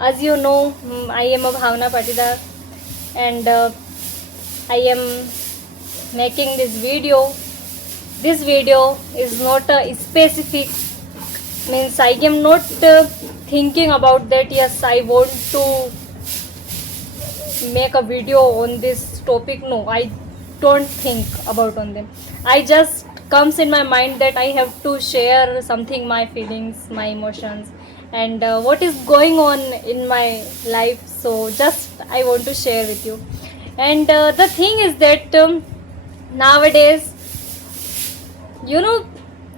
as you know, I am a Bhavna Patidar, and I am making this video. This video is not specific, means I am not thinking about that. Yes, I want to make a video on this topic. No, I don't think about on them. I just comes in my mind that I have to share something, my feelings, my emotions, and what is going on in my life. So just I want to share with you. And the thing is that nowadays, you know,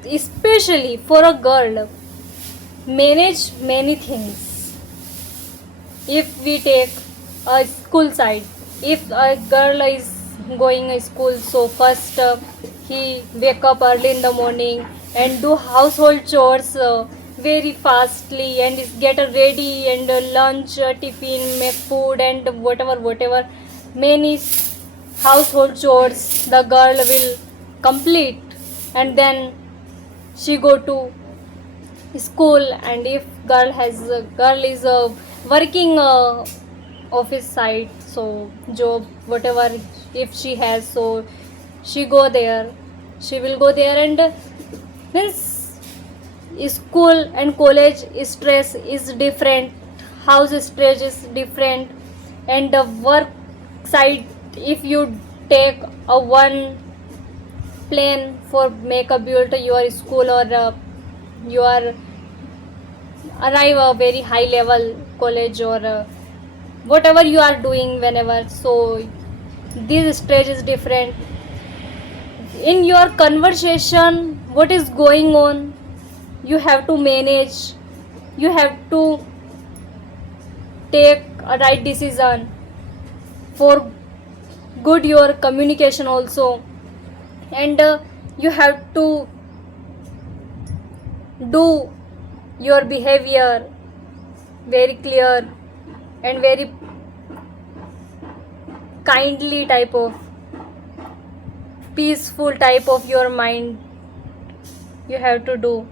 especially for a girl, manage many things. If we take a school side, if a girl is going to school, so first he wake up early in the morning and do household chores very fastly, and is get ready, and lunch, tiffin, make food, and whatever many household chores the girl will complete, and then she go to school. And if girl is working office side, so job whatever, if she has, so she will go there, and means school and college stress is different, house stress is different, and the work side, if you take a one plan for make a build your school, or you are arrive a very high level college, or whatever you are doing whenever, so this stage is different. In your conversation, what is going on, you have to manage, you have to take a right decision for good your communication also, and you have to do your behavior very clear and very kindly type of, peaceful type of your mind you have to do.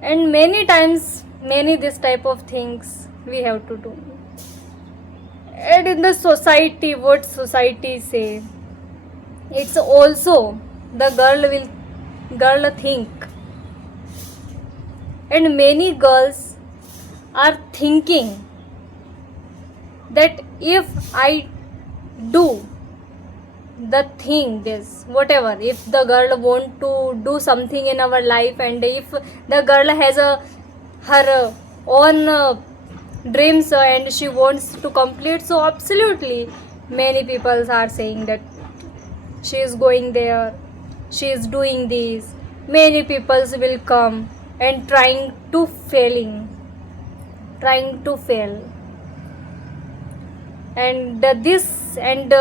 And many times, many this type of things we have to do. And in the society, what society say, it's also the girl think, and many girls are thinking that if I do the thing, this whatever, if the girl want to do something in our life, and if the girl has her own dreams, and she wants to complete, so absolutely many people are saying that she is going there, she is doing this, many people will come and trying to fail, and this, and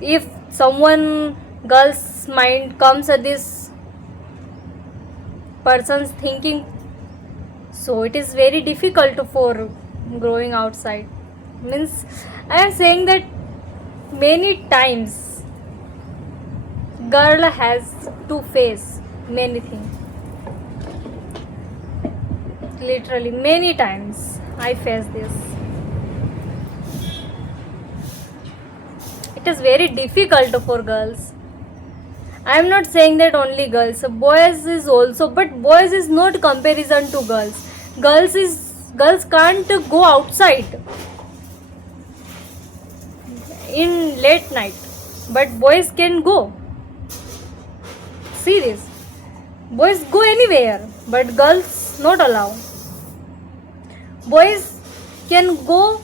if someone girl's mind comes at this person's thinking, so it is very difficult for growing outside. Means I am saying that many times girl has to face many things. Literally many times I face this. It is very difficult for girls. I am not saying that only girls, boys is also, but boys is not comparison to girls. Girls can't go outside in late night, but boys can go. See this, boys go anywhere, but girls not allow. Boys can go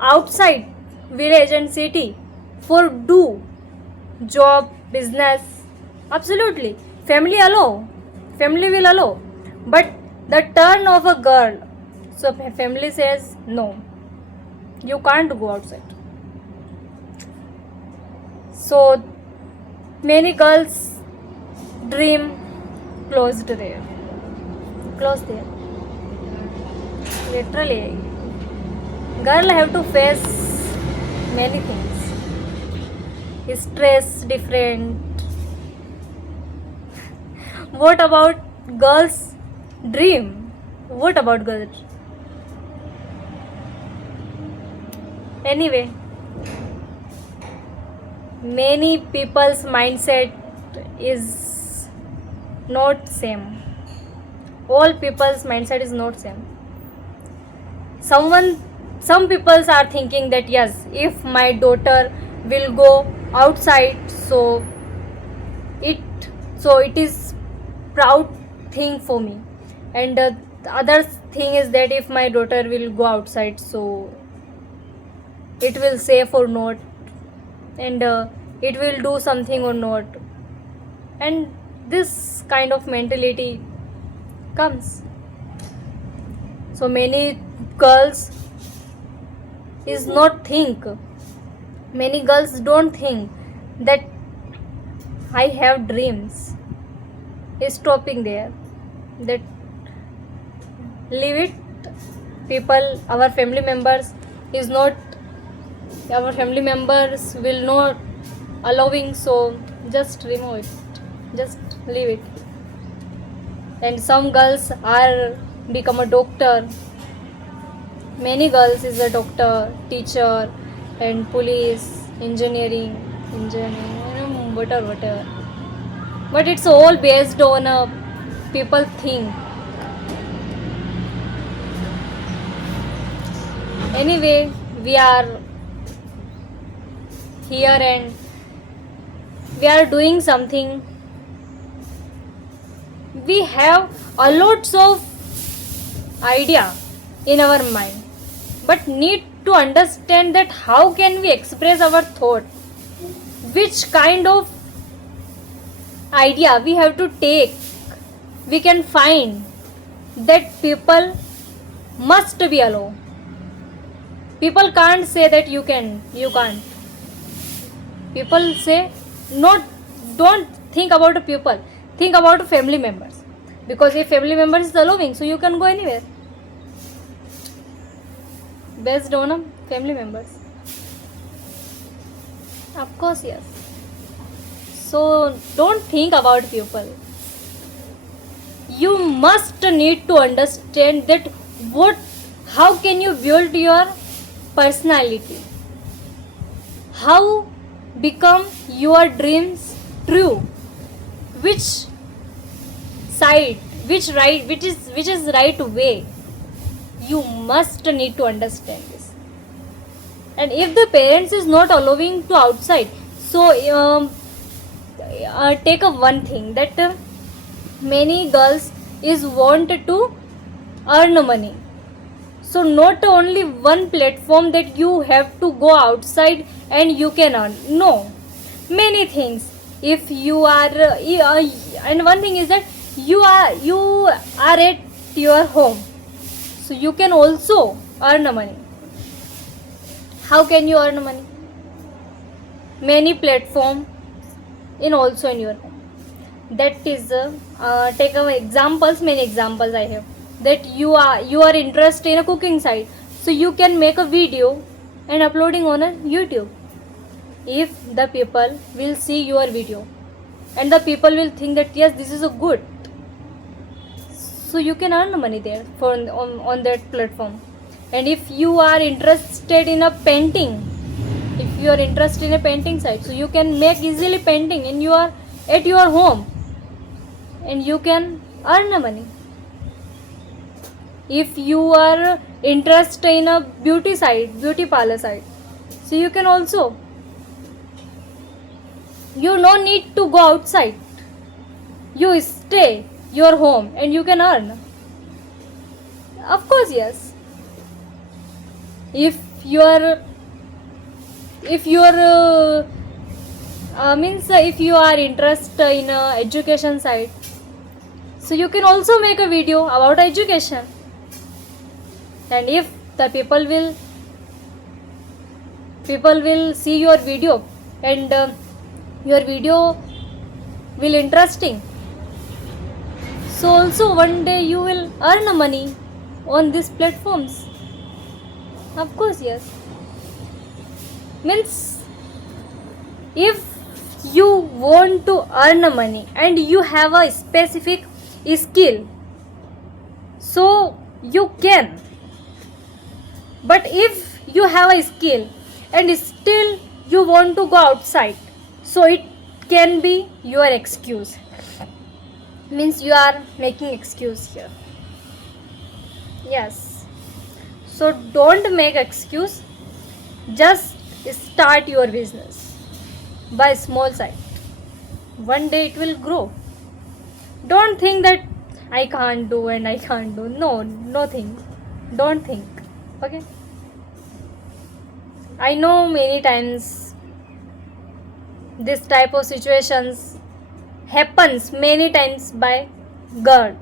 outside village and city for do job, business, absolutely, family will allow, but the turn of a girl, so family says no, you can't go outside. So many girls dream closed there, literally. Girl have to face many things, stress different. What about girls dream, what about girls? Anyway, many people's mindset is not same. All people's mindset is not same. Some people are thinking that yes, if my daughter will go outside, so it it is proud thing for me. And the other thing is that if my daughter will go outside, so it will safe or not, and it will do something or not. And this kind of mentality comes. So many girls is not think, many girls don't think that I have dreams, is stopping there, that leave it. People, our family members is not, our family members will not allowing, so just remove it, just leave it. And some girls are become a doctor, many girls is a doctor, teacher, and police, engineering, whatever. But it's all based on people think. Anyway, we are here and we are doing something. We have a lots of idea in our mind, but need to understand that how can we express our thought, which kind of idea we have to take. We can find that people must be allowed. People can't say that you can't. People say not, don't think about the people, think about family members, because if family members is allowing, so you can go anywhere based on family members. Of course, yes. So don't think about people. You must need to understand that how can you build your personality, how become your dreams true, which side, which is right way. You must need to understand this. And if the parents is not allowing to outside, so take up one thing that many girls is want to earn money. So not only one platform that you have to go outside and you can earn. No, many things. If you are and one thing is that you are at your home, so you can also earn money. How can you earn money? Many platform in also in your home. That is take examples. Many examples I have. That you are interested in a cooking site, so you can make a video and uploading on a YouTube. If the people will see your video and the people will think that yes, this is a good, so you can earn money there on that platform. And if you are interested in a painting, if you are interested in a painting site, so you can make easily painting and you are at your home and you can earn money. If you are interested in a beauty parlor site, so you can also, you no need to go outside, you stay your home and you can earn. Of course, yes. If you are if you are interested in a education site, so you can also make a video about education. And if the people will see your video and your video will interesting, so also one day you will earn money on these platforms. Of course, yes. Means if you want to earn money and you have a specific skill, so you can. But if you have a skill and still you want to go outside, so it can be your excuse. Means you are making excuse here. Yes, so don't make excuse. Just start your business by small side. One day it will grow. Don't think that I can't do and I can't do. No, nothing. Don't think. Okay. I know many times this type of situations happens many times by girl,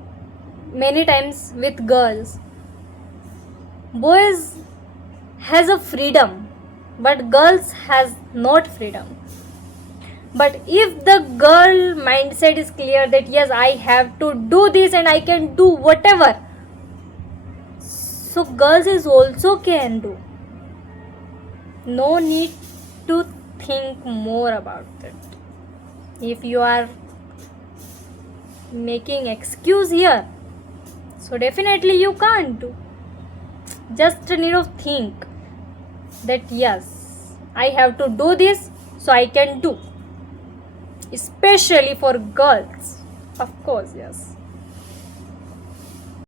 many times with girls. Boys has a freedom, but girls has not freedom. But if the girl mindset is clear that yes, I have to do this and I can do whatever, so girls is also can do. No need to think more about it. If you are making excuse here, so definitely you can't do. Just need to think that yes, I have to do this, so I can do. Especially for girls, of course. Yes.